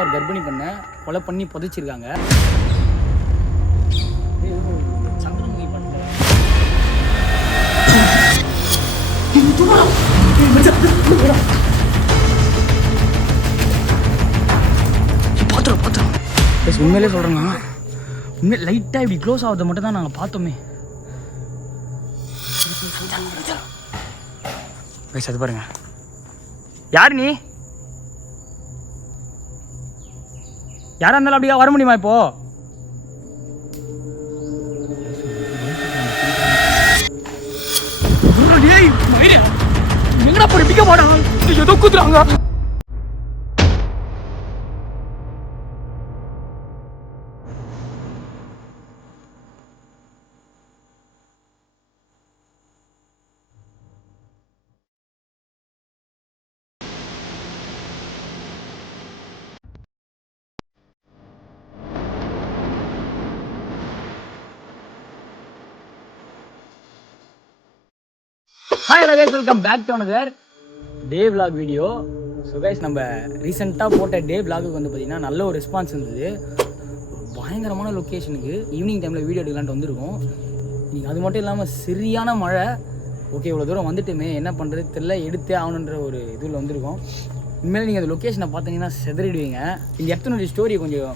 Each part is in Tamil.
பார்த்தீங்கன்னா ஒரு கர்ப்பிணி பெண்ணை கொலை பண்ணி புதைச்சிருக்காங்க. சந்திரமுகி படத்தில் பார்த்துறோம். உண்மையிலே சொல்கிறேன்னா உண்மையை லைட்டாக இப்படி க்ளோஸ் ஆகிறத மட்டும் தான் நாங்கள் பார்த்தோமே. அது பாருங்க, யார் நீ? யாரா இருந்தாலும் அப்படியா வர முடியுமா இப்போ? எங்கடா போய் பிடிக்க மாட்டாங்க, ஏதோ குத்துறாங்க. Hi guys, welcome back to another day vlog video. So guys, நம்ம ரீசெண்டாக போட்ட டே vlogக்கு வந்து பார்த்திங்கன்னா நல்ல ஒரு ரெஸ்பான்ஸ் இருந்தது. ஒரு பயங்கரமான லொக்கேஷனுக்கு ஈவினிங் டைமில் வீடியோ எடுக்கலான்ட்டு வந்திருக்கோம். நீங்கள் அது மட்டும் இல்லாமல் சரியான மழை. ஓகே, இவ்வளோ தூரம் வந்துட்டுமே என்ன பண்ணுறது தெரியல, எடுத்தே ஆகணுன்ற ஒரு இதில் வந்திருக்கோம். இனிமேல் நீங்கள் அந்த லொக்கேஷனை பார்த்தீங்கன்னா செதறிடுவீங்க. இந்த இடத்துனுடைய ஸ்டோரி கொஞ்சம்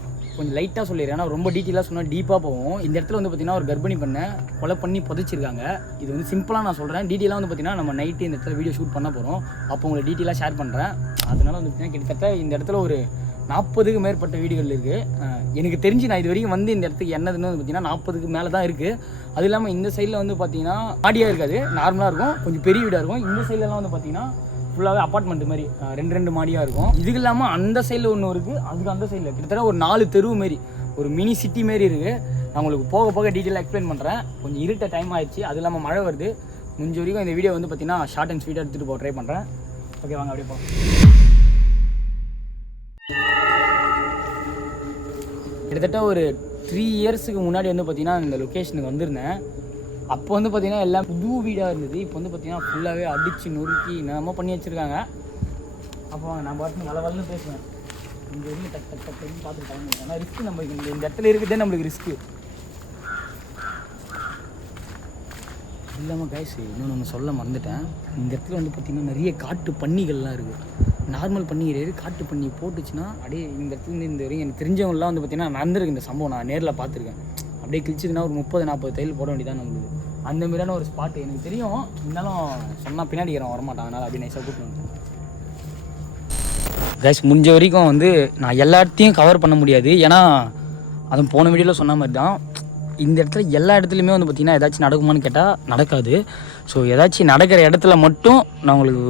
லைட்டாக சொல்லிடுறேன். ஏன்னா ரொம்ப டீட்டெயிலாக சொன்னால் டீப்பாக போகும். இந்த இடத்துல வந்து பார்த்திங்கன்னா ஒரு கர்ப்பிணி பெண்ணை கொலை பண்ணி புதைச்சிருக்காங்க. இது வந்து சிம்பிளாக நான் சொல்கிறேன். டீட்டெயிலாக வந்து பார்த்திங்கன்னா நம்ம நைட்டு இந்த இடத்துல வீடியோ ஷூட் பண்ண போகிறோம். அப்போ உங்களை டீட்டெயிலாக ஷேர் பண்ணுறேன். அதனால் வந்து பார்த்திங்கன்னா கிட்டத்தட்ட இந்த இடத்துல ஒரு 40க்கு மேற்பட்ட வீடுகள் இருக்குது. எனக்கு தெரிஞ்சு நான் இது வரைக்கும் வந்து இந்த இடத்துக்கு என்னதுன்னு வந்து பார்த்திங்கன்னா 40க்கு மேலே தான் இருக்குது. அது இல்லாமல் இந்த சைடில் வந்து பார்த்திங்கன்னா மாடியாக இருக்காது, நார்மலாக இருக்கும், கொஞ்சம் பெரிய வீடாக இருக்கும். இந்த சைட்லலாம் வந்து பார்த்திங்கன்னா ஃபுல்லாகவே அப்பார்ட்மெண்ட் மாதிரி 2 மாடியாக இருக்கும். இதுக்கு இல்லாமல் அந்த சைடில் ஒன்று இருக்குது, அதுக்கு அந்த சைடில் கிட்டத்தட்ட ஒரு 4 தெருவு மாரி ஒரு மினி சிட்டி மாரி இருக்குது. நான் உங்களுக்கு போக போக டீட்டெயிலாக எக்ஸ்பிளைன் பண்ணுறேன். கொஞ்சம் இருட்ட டைம் ஆயிடுச்சு, அது இல்லாமல் மழை வருது. முடிஞ்ச வரைக்கும் இந்த வீடியோ வந்து பார்த்திங்கன்னா ஷார்ட் அண்ட் ஸ்வீட்டாக எடுத்துகிட்டு போக ட்ரை பண்ணுறேன். ஓகே, வாங்க அப்படியே போகலாம். கிட்டத்தட்ட ஒரு 3 இயர்ஸுக்கு முன்னாடி வந்து பார்த்திங்கன்னா இந்த லொக்கேஷனுக்கு வந்திருந்தேன். அப்போ வந்து பார்த்திங்கன்னா எல்லாம் புது வீடாக இருந்தது. இப்போ வந்து பார்த்திங்கன்னா ஃபுல்லாகவே அடித்து நொறுக்கி என்னமோ பண்ணி வச்சுருக்காங்க. அப்போ நான் பாட்டு வளன்னு பேசுவேன். இங்கே இருந்து டக் பார்த்துட்டாங்க. ஏன்னா ரிஸ்க்கு, நம்ம இந்த இடத்துல இருக்குதே நம்மளுக்கு ரிஸ்க்கு இல்லாமல். கைஸ், இன்னொன்று ஒன்று சொல்ல மறந்துட்டேன். இந்த இடத்துல வந்து பார்த்திங்கன்னா நிறைய காட்டு பன்னிகள்லாம் இருக்குது. நார்மல் பன்னி கிடையாது, காட்டு பன்னி போட்டுச்சுன்னா அப்படியே இந்த இடத்துல இந்த வரைக்கும் எனக்கு தெரிஞ்சவங்களாம் வந்து பார்த்திங்கன்னா நடந்திருக்கு இந்த சம்பவம். நான் நேரில் பார்த்துருக்கேன். அப்படியே கிழிச்சதுன்னா ஒரு 30-40 தையல் போட வேண்டியதான் நம்மளுக்கு. அந்த மாதிரியான ஒரு ஸ்பாட்டு எனக்கு தெரியும். இருந்தாலும் சொன்னால் பின்னாடி வரமாட்டான், அதனால் அப்படி நைஸாக கூப்பிட்டு வந்துட்டேன். கைஸ், முடிஞ்ச வரைக்கும் வந்து நான் எல்லாத்தையும் கவர் பண்ண முடியாது. ஏன்னா அதுவும் போன வீடியோவில் சொன்ன மாதிரி தான், இந்த இடத்துல எல்லா இடத்துலையுமே வந்து பார்த்திங்கன்னா ஏதாச்சும் நடக்குமான்னு கேட்டால் நடக்காது. ஸோ ஏதாச்சும் நடக்கிற இடத்துல மட்டும் நான் உங்களுக்கு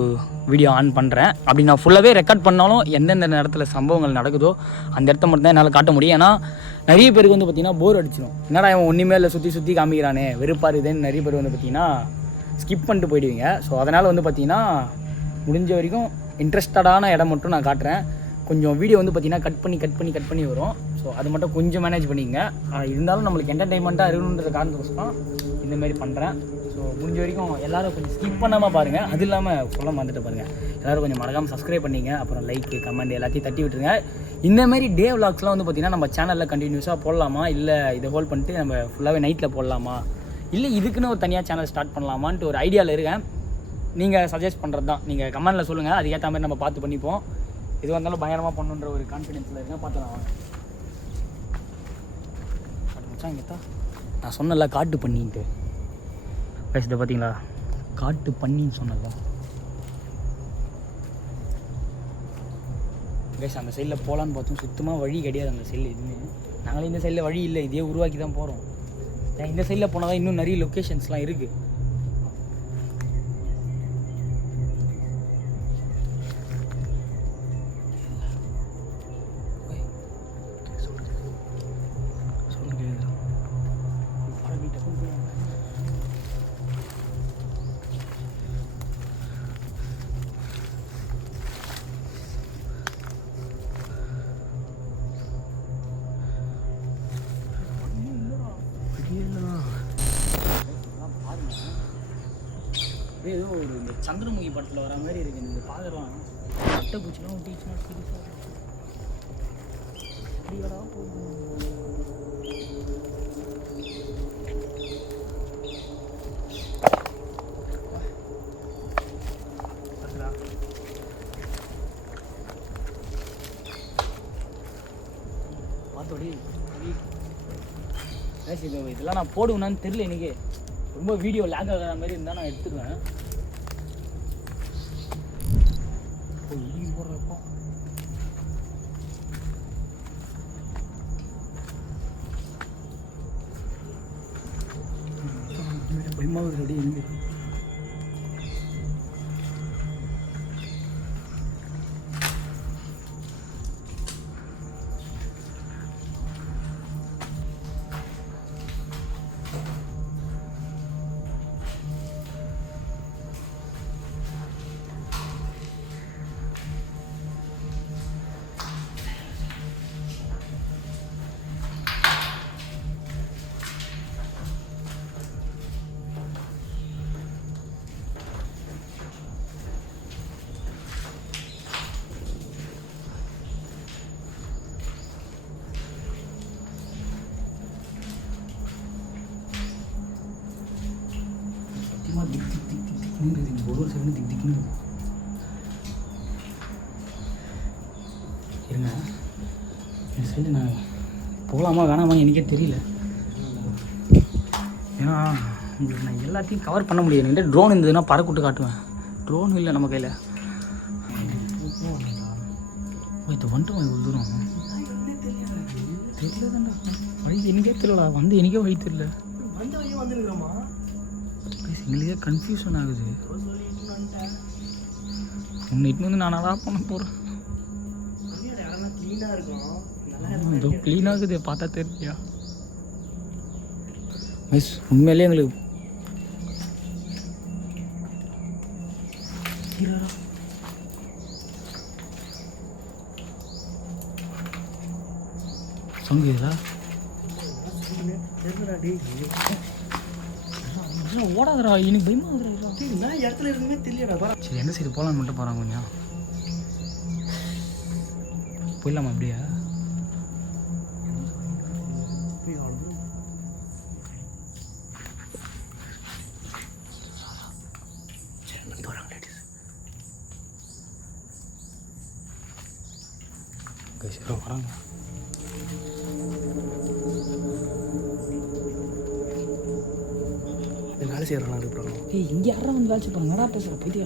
வீடியோ ஆன் பண்ணுறேன். அப்படி நான் ஃபுல்லாகவே ரெக்கார்ட் பண்ணாலும் எந்தெந்த இடத்துல சம்பவங்கள் நடக்குதோ அந்த இடத்த மட்டும் தான் என்னால் காட்ட முடியும். ஏன்னா நிறைய பேருக்கு வந்து பார்த்திங்கன்னா போர் அடிச்சிடும். என்னடா இவன் ஒன்றுமே இல்லை, சுற்றி காமிக்கிறானே, வெறுப்பாருதுன்னு நிறைய பேர் வந்து பார்த்திங்கன்னா ஸ்கிப் பண்ணிட்டு போயிடுவீங்க. ஸோ அதனால் வந்து பார்த்திங்கன்னா முடிஞ்ச வரைக்கும் இன்ட்ரெஸ்டடான இடம் மட்டும் நான் காட்டுறேன். கொஞ்சம் வீடியோ வந்து பார்த்திங்கன்னா கட் பண்ணி வரும். ஸோ அது மட்டும் கொஞ்சம் மேனேஜ் பண்ணிக்கங்க. இருந்தாலும் நம்மளுக்கு என்டர்டைன்மெண்ட்டாக இருக்கணுன்ற காரணத்துக்கோசரம் இந்தமாரி பண்ணுறேன். ஸோ முடிஞ்ச வரைக்கும் எல்லோரும் கொஞ்சம் ஸ்கிப் பண்ணாமல் பாருங்கள். அது இல்லாமல் சொல்ல மறந்துட்டு பாருங்கள், எல்லோரும் கொஞ்சம் மறக்காமல் சப்ஸ்கிரைப் பண்ணிங்க. அப்புறம் லைக்கு, கமெண்ட் எல்லாத்தையும் தட்டி விட்டுருங்க. இந்தமாரி டே விளாக்ஸ்லாம் வந்து பார்த்திங்கன்னா நம்ம சேனலில் கண்டினியூஸாக போடலாமா, இல்லை இதை ஹோல்ட் பண்ணிட்டு நம்ம ஃபுல்லாகவே நைட்டில் போடலாமா, இல்லை இதுக்குன்னு ஒரு தனியாக சேனல் ஸ்டார்ட் பண்ணலாமான்ட்டு ஒரு ஐடியாவில் இருக்கேன். நீங்கள் சஜஸ்ட் பண்ணுறது தான், நீங்கள் கமெண்டில் சொல்லுங்கள். அதுக்கேற்ற மாதிரி நம்ம பார்த்து பண்ணிப்போம். எது வந்தாலும் பயங்கரமாக பண்ணுன்ற ஒரு கான்ஃபிடென்ஸில் இருக்கேன். பார்த்துலாம் இங்கேத்தான் நான் சொன்னல காட்டு பண்ணின்ட்டு. பேசுகிறத பார்த்தீங்களா, காட்டு பண்ணின்னு சொன்னல. பேச அந்த சைடில் போகலான்னு பார்த்தோம், சுத்தமாக வழி கிடையாது அந்த சைடில் எதுவுமே. நாங்களே இந்த சைடில் வழி இல்லை, இதே உருவாக்கி தான் போகிறோம். இந்த சைடில் போனால் தான் இன்னும் நிறைய லொக்கேஷன்ஸ்லாம் இருக்குது. ஏதோ ஒரு இந்த சந்திரமுகி படத்தில் வர மாதிரி இருக்குது. இந்த பாதெல்லாம் அட்டை பூச்சிலாம் ஒட்டிச்சுன்னா சீரியஸாக பார்த்தோடி இதெல்லாம் நான் போடுவேன்னு தெரியல எனக்கு. ரொம்ப வீடியோ லேக் ஆகிற மாதிரி இருந்தால் நான் எடுத்துடுவேன். போடுறப்போ பயமாக ரெடி எங்க திக் திக் திக் திக் திக்னு இருக்குது. ஒரு செகண்ட் திக் திக்னு இருங்க. இந்த சைடு நான் போகலாமா வேணாமா எனக்கே தெரியல. ஏன்னா உங்களுக்கு நான் எல்லாத்தையும் கவர் பண்ண முடியாது. என்கிட்ட ட்ரோன் இருந்ததுன்னா பறக்கூட்டு காட்டுவேன். ட்ரோன் இல்லை நம்ம கையில். இது வந்துட்டோம். இவ்வளோ தூரம் தெரியலதாண்டா. வழி எனக்கே தெரியலடா. வந்து எனக்கே வழி தெரியல. வந்த வழியே வந்துருக்கிறோமா? எங்களுக்கே கன்ஃபியூஷன் ஆகுது. உன்னை இட்டு வந்து நான் நல்லா பண்ண போகிறேன். இதோ க்ளீனாக இருக்குது. பார்த்தா தெரியலையா மிஸ்? உண்மையிலே எங்களுக்கு சொங்குதா? ஓடாதரா, எனக்கு பயமா இருக்குடா. இடத்துல இருக்குமே தெரியலடா. சரி, எந்த சைடு போகலான்னு மட்டும் போகிறாங்க. கொஞ்சம் போயிடலாமா? அப்படியா? போகிறாங்க லேடிஸ். சரி வராங்க. வேலை செய்யறாங்க. ஏய், இங்கே யாரும் வந்து வேலை செய்யறாங்க. நடா பேசுகிற போயிட்டு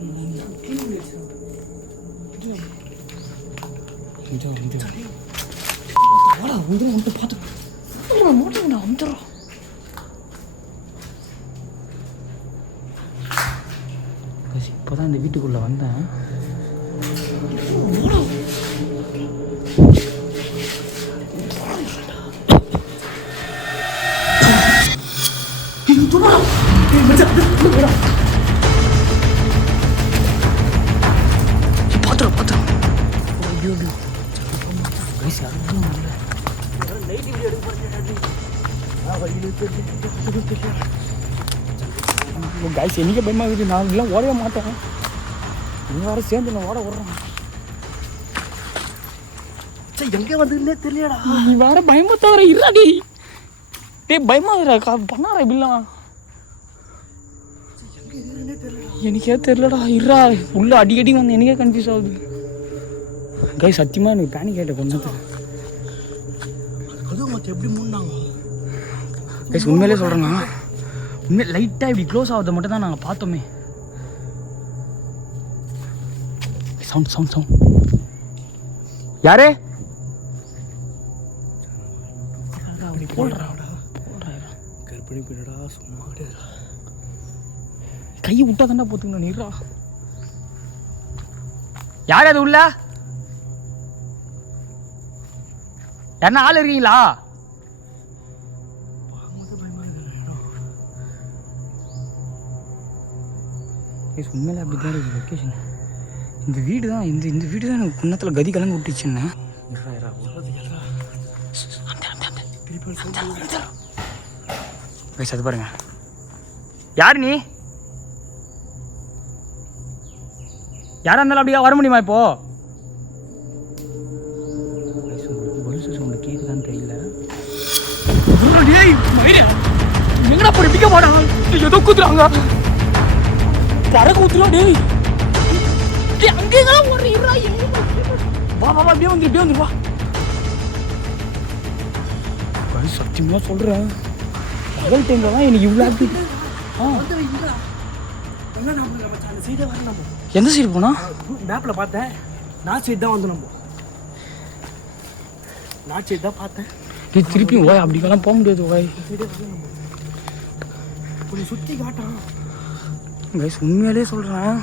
வந்துட்டு பார்த்து மோட்டர் அமுத்துறோம். இப்போதான் இந்த வீட்டுக்குள்ளே வந்தேன். கைஸ் எனக்கு பயமாக இருக்குது. நான் எல்லாம் ஓடவே மாட்டேன். நீ வேறு சேர்ந்து நான் ஓட விட்றேன். சரி, எங்கே வந்ததுன்னே தெரியலடா. நீ வேற பயமாத்தவர இறாடி. டே பயமாதுடா. பண்ணாரா இப்படிலாம்? எனக்கே தெரியலடா. இறா உள்ள அடிக்கடி வந்து எனக்கே கன்ஃபியூஸ் ஆகுது. கைஸ் சத்தியமாக எனக்கு பேனிக் ஆகிட்ட கொஞ்சம். எப்படி மூடினாங்க கைஸ்? உண்மையிலே சொல்கிறேங்க. உண்மை லைட்டாக இப்படி க்ளோஸ் ஆகுது மட்டும் தான் நாங்கள் பார்த்தோமே. Sound sound sound. யாரு கற்பனை பின்னடா? சும்மா கிடையாதுடா. கையை விட்டா தாண்டா போத்துக்கணும். நீரா யார் அது உள்ள? என்ன ஆள் இருக்கீங்களா? உண்மையில அப்படி தான் இருக்குது லொக்கேஷன். இந்த வீடு தான் இந்த வீடு தான் எனக்கு குன்னத்தில் கதி கலங்க விட்டுச்சுன்னு. அது பாருங்க. யார் நீ? யாராக இருந்தாலும் அப்படியா வர முடியுமா? இப்போ சவுண்டு கேட்குது. எப்படிக்க போடா ஏதோ குத்துறாங்க பறக்க ஊத்துறா டேய் அங்கேதான் ஒரு இருடா வா வா அப்படியே வந்துரு வா சத்தியமா சொல்றேன் பகல் டைம்ல தான் எனக்கு இவ்வளோ எந்த சைடு போனா மேப்ல பார்த்தேன் நார்த் சைடு தான் வந்து நம்ம நார்த் சைடு தான் பார்த்தேன் நீ திருப்பி ஓய் அப்படிக்கெல்லாம் போக முடியாது ஓய் கொஞ்சம் சுற்றி காட்டான் கைஸ் உண்மையிலே சொல்கிறேன்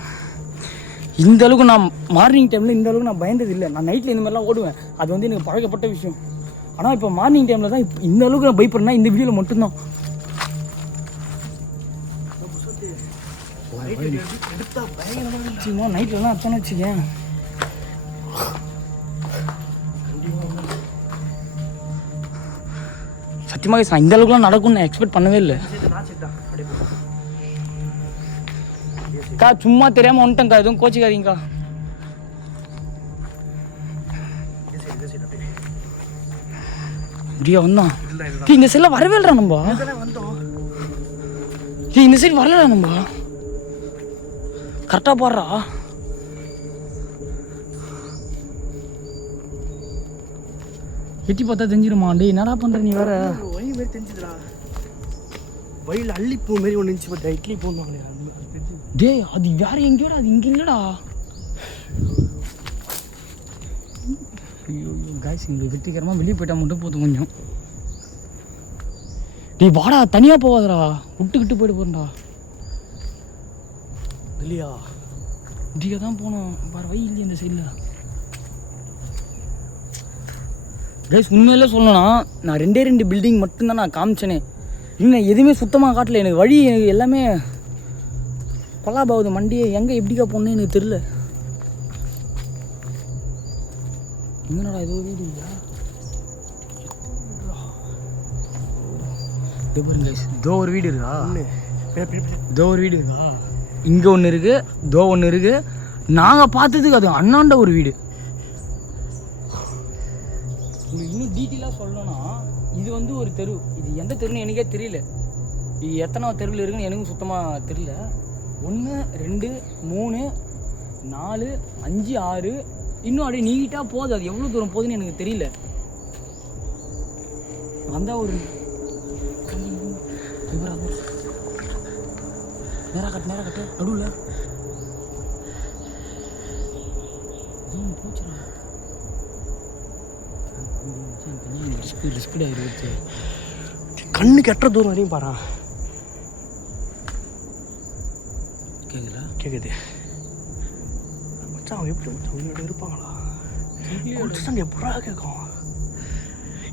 இந்த அளவுக்கு நான் மார்னிங் டைமில் இந்த அளவுக்கு நான் பயந்தது இல்லை நான் நைட்டில் இந்த மாதிரிலாம் ஓடுவேன் அது வந்து எனக்கு பழக்கப்பட்ட விஷயம் ஆனால் இப்போ மார்னிங் டைமில் தான் இந்த அளவுக்கு நான் பயப்படுறேன்னா இந்த வீடியோவில் மட்டும்தான் நைட்லலாம் அத்தானே வச்சுக்கேன் சத்தியமாக நான் இந்த அளவுக்குலாம் நடக்கும்னு நான் எக்ஸ்பெக்ட் பண்ணவே இல்லை அக்கா சும்மா தெரியாமல் வந்துட்டேங்க்கா எதுவும் கோச்சிக்காதீங்கக்கா இப்படியா வந்தான் இந்த சைடில் வரவே இல்லைடா நம்ம இந்த சைடு வரலடா நம்ம கரெக்டாக போடுறா எட்டி பார்த்தா தெரிஞ்சிடுமா டேய் என்னடா பண்ணுற நீ வேற வழி மாரி தெரிஞ்சுதுடா வழியில் அள்ளிப்பூ மாரி ஒன்று இருந்துச்சு பார்த்தா இட்லி போடுவாங்களே டேய் அது வேற எங்கேயோட அது இங்கே இல்லைடா ஐயோ காய்ஸ் இங்கே வெற்றிகரமாக வெளியே போயிட்டா மட்டும் போதும் கொஞ்சம் டேய் வாடா தனியாக போகாதடா விட்டுக்கிட்டு போயிட்டு போறேன்டா இல்லையா இப்படியே தான் போகணும் வேறு வழி இல்லையா இந்த சைடில் கைஸ் உண்மையிலே சொல்லணும்னா நான் 2 பில்டிங் மட்டும்தான் நான் காமிச்சேனே இன்னும் எதுவுமே சுத்தமாக காட்டல எனக்கு வழி எனக்கு எல்லாமே கொலாபாகுது மண்டியை எங்கே எப்படிக்கா போகணுன்னு எனக்கு தெரில எங்கடா ஏதோ வீடு இல்லையா இதோ ஒரு வீடு இருக்கா இதோ ஒரு வீடு இருக்கா இங்கே ஒன்று இருக்குது இதோ ஒன்று இருக்குது நாங்கள் பார்த்ததுக்கு அது அண்ணாண்ட ஒரு வீடு உங்களுக்கு இன்னும் டீட்டெயிலாக சொல்லணும்னா இது வந்து ஒரு தெரு இது எந்த தெருன்னு எனக்கே தெரியல இது எத்தனை தெருவில் இருக்குன்னு எனக்கும் சுத்தமாக தெரியல 1 2 3 4 5 6 இன்னும் அப்படியே நீட்டாக போகுது அது எவ்வளோ தூரம் போகுதுன்னு எனக்கு தெரியல வந்தால் ஒரு நேராக கட்டு நடுவில் போச்சுடா ரிஸ்க் ஆகிடுச்சு கண்ணு கெட்ட தூரம் வரையும் பாரா கேட்குது மச்சான் அவன் எப்படி மச்சான் உன்னோட இருப்பாங்களா மச்சான் எப்படா கேட்கும்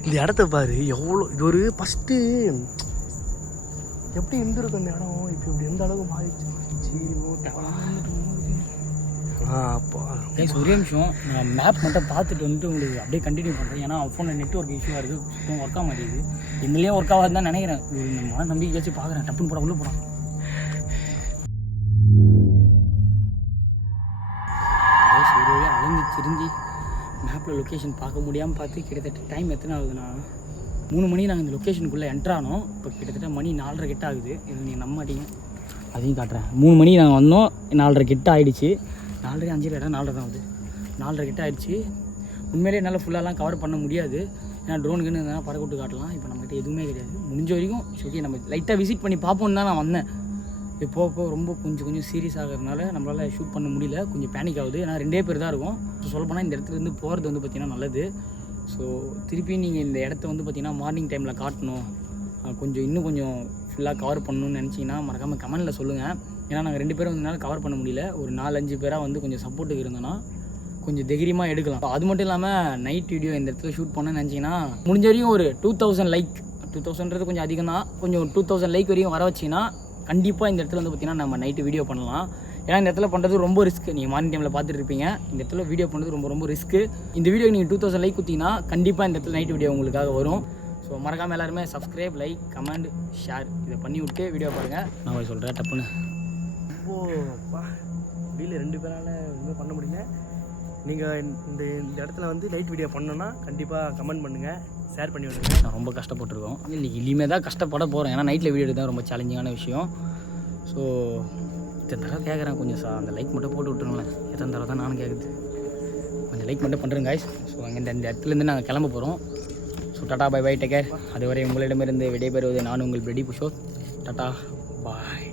இந்த இடத்த பாரு எவ்வளோ இது ஒரு ஃபஸ்ட்டு எப்படி இருந்திருக்கும் இந்த இடம் இப்போ இப்படி எந்த அளவுக்கு மாறிடுச்சு அப்போ ஒரே நிமிஷம் நான் மேப் மட்டும் பார்த்துட்டு வந்துட்டு உங்களுக்கு அப்படியே கண்டினியூ பண்ணுறேன் ஏன்னா ஃபோனில் நெட்ஒர்க் இஷ்யூவாக இருக்குது சுத்தம் ஒர்க் ஆக மாட்டேங்குது எங்களையும் ஒர்க் ஆகாதுன்னு தான் நினைக்கிறேன் இந்த நம்பிக்கை வச்சு பார்க்குறேன் டப்புன்னு போட உள்ளே போகிறான் அலைஞ்சு திருந்தி மேப்பில் லொக்கேஷன் பார்க்க முடியாமல் பார்த்து கிட்டத்தட்ட டைம் எத்தனை ஆகுதுன்னா 3 மணி நாங்கள் இந்த லொக்கேஷனுக்குள்ளே என்ட்ரானோம் இப்போ கிட்டத்தட்ட மணி 4:30 கிட்ட ஆகுது இது நீங்கள் நம்ப மாட்டீங்க அதையும் காட்டுறேன் 3 மணி நாங்கள் வந்தோம் 4:30 கிட்ட ஆகிடுச்சு 4:30 5 இடம் 4:30 தான் ஆகுது 4:30 கிட்ட ஆகிடுச்சு உண்மையிலே என்னால் ஃபுல்லாலாம் கவர் பண்ண முடியாது ஏன்னா ட்ரோனுக்குன்னு இருந்தால் பறக்க விட்டு காட்டலாம் இப்போ நம்மகிட்ட எதுவுமே கிடையாது முடிஞ்ச வரைக்கும் சரி நம்ம லைட்டாக விசிட் பண்ணி பார்ப்போன்னு தான் நான் வந்தேன் இப்போ ரொம்ப கொஞ்சம் சீரியஸ் ஆகிறதுனால நம்மளால் ஷூட் பண்ண முடியல கொஞ்சம் பேனிக் ஆகுது ஏன்னா 2 பேர் தான் இருக்கும் ஸோ சொல்லப்போனால் இந்த இடத்துலேருந்து போகிறது வந்து பார்த்திங்கன்னா நல்லது ஸோ திருப்பி நீங்கள் இந்த இடத்த வந்து பார்த்திங்கன்னா மார்னிங் டைமில் காட்டணும் இன்னும் கொஞ்சம் ஃபுல்லாக கவர் பண்ணணும்னு நினச்சிங்கன்னா மறக்காமல் கமெண்டில் சொல்லுங்கள் ஏன்னா நாங்கள் 2 பேரும் வந்தனால கவர் பண்ண முடியல ஒரு 4-5 பேராக வந்து கொஞ்சம் சப்போர்ட்டுக்கு இருந்தோன்னா கொஞ்சம் தைரியமாக எடுக்கலாம் அது மட்டும் இல்லாமல் நைட் வீடியோ இந்த இடத்துல ஷூட் பண்ணணும்னு நினச்சிங்கன்னா முடிஞ்ச வரையும் ஒரு 2000 லைக் 2000ன்றது கொஞ்சம் அதிகம் தான் கொஞ்சம் 2000 லைக் வரையும் வர வச்சிங்கன்னா கண்டிப்பாக இந்த இடத்துல வந்து பார்த்திங்கன்னா நம்ம நைட்டு வீடியோ பண்ணலாம் ஏன்னா இந்த இடத்துல பண்ணுறது ரொம்ப ரிஸ்க் நீங்கள் மார்னிங் டைமில் பார்த்துட்டு இருப்பீங்க இந்த இடத்துல வீடியோ பண்ணுறது ரொம்ப ரிஸ்க்கு இந்த வீடியோ நீங்கள் 2000 லைக் குத்திங்கன்னா கண்டிப்பாக இந்த இடத்துல நைட் வீடியோ உங்களுக்காக வரும் ஸோ மறக்காமல் எல்லாருமே சப்ஸ்கிரைப் லைக் கமெண்ட் ஷேர் இதை பண்ணி விட்டு வீடியோ பாருங்கள் நான் சொல்கிறேன் டப்புன்னு இப்போப்பா முடியல 2 பேரால் எதுவுமே பண்ண முடியல நீங்கள் இந்த இடத்துல வந்து லைட் வீடியோ பண்ணோன்னா கண்டிப்பாக கமெண்ட் பண்ணுங்கள் ஷேர் பண்ணி விடுங்க. நான் ரொம்ப கஷ்டப்பட்டுருக்கோம். இல்லை இனிமேல் தான் கஷ்டப்பட போகிறோம். ஏன்னா நைட்டில் வீடியோ எடுத்தால் ரொம்ப சேலஞ்சிங்கான விஷயம். ஸோ இத்தனை தடவை கேட்குறேன், கொஞ்சம் அந்த லைக் மட்டும் போட்டு விட்டுருங்களேன். எத்தனை தடவை தான் நானும் கேட்குது, கொஞ்சம் லைக் மட்டும் பண்ணுறேங்க guys. ஸோ அங்கே இந்த இடத்துலேருந்து நாங்கள் கிளம்ப போகிறோம். So tata bye bye, take care. அதுவரை உங்களிடமிருந்து விடைபெறுவது நான் உங்கள் பிரெடி புஷோத். டாட்டா பாய்.